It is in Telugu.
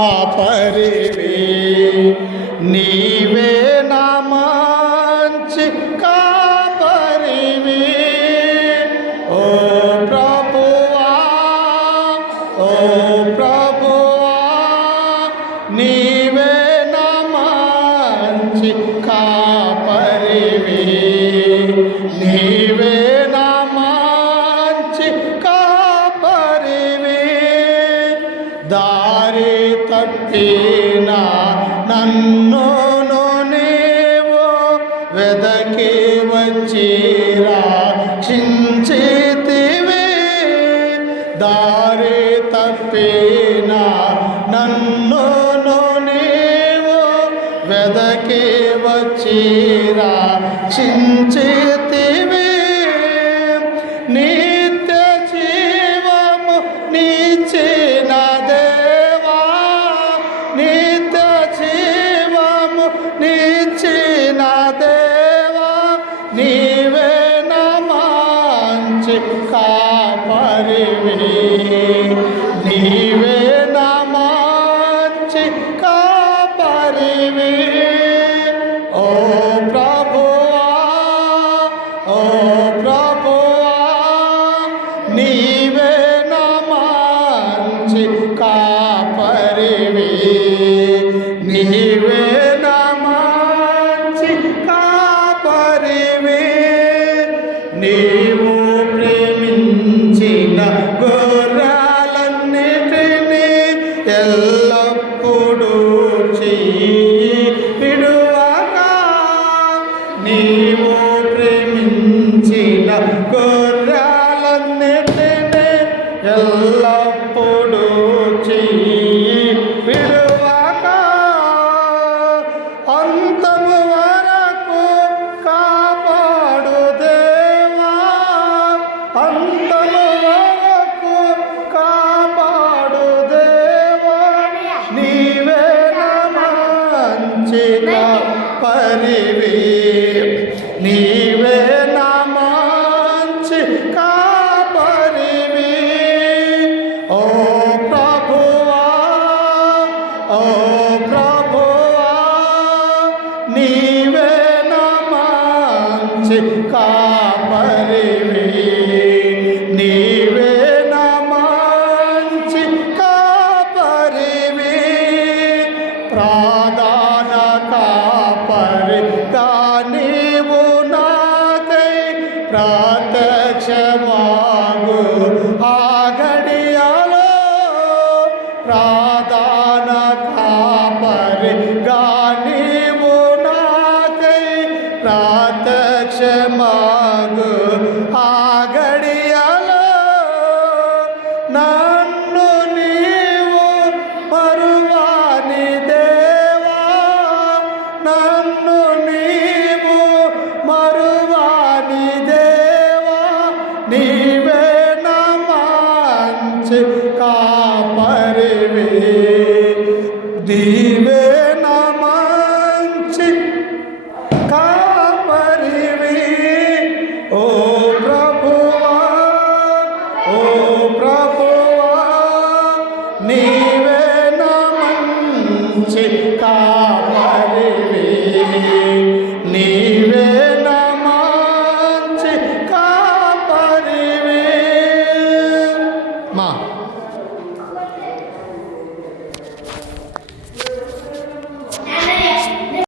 కాపరివి నీవే నా మంచి కాపరివి ఓ ప్రభువా ఓ ప్రభువా నీవే నా మంచి కాపరివి నీవే నా మంచి కాపరివి దారి తప్పిన నన్ను నీవు వెదకి వచ్చి రక్షించితివి దారి తప్పిన నన్ను నీవు వెదకి వచ్చి రక్షించితివి నిత్య జీవము నీచిన దేవా నిత్య జీవము నీచిన దేవా నీవే నా మంచి కాపరివి నీవే నా మంచి కాపరివి ఓ ప్రభువా ఓ ప్రభువా నీవే నా మంచి కాపరివి నీవే నా మంచి కాపరివి నీవు ప్రేమించిన గొర్రెలన్నిటినీ ఎల్లప్పుడూ విడువక నీవు ప్రేమించిన గొర్రెలన్నిటినీ ఎల్లప్పుడూ విడువక అంతము వరకు కాపాడు దేవా అంతము వరకు కాపాడు దేవా నీవే నా మంచి కాపరివి నీవే నా మంచి కాపరివి ఓ ప్రభువా ఓ ప్రభువా నీవే నా మంచి కాపరివి నీవే నా మంచి కాపరివి ప్రధాన కాపరిగా నీవు నాకై ప్రత్యక్షమాగు ఆ గడియలో ప్రధాన కాపరిగా నీవు నాకై ప్రత్యక్షమాగు ఆ గడియలో నన్ను నీవు మరువాని దేవా నన్ను నీవు మరువాని దేవా నీవే నా మంచి కాపరివి నీవే నా మంచి కాపరివి ఓ ప్రభువా ఓ ప్రభువా నీవే నా మంచి కాపరివి నీవే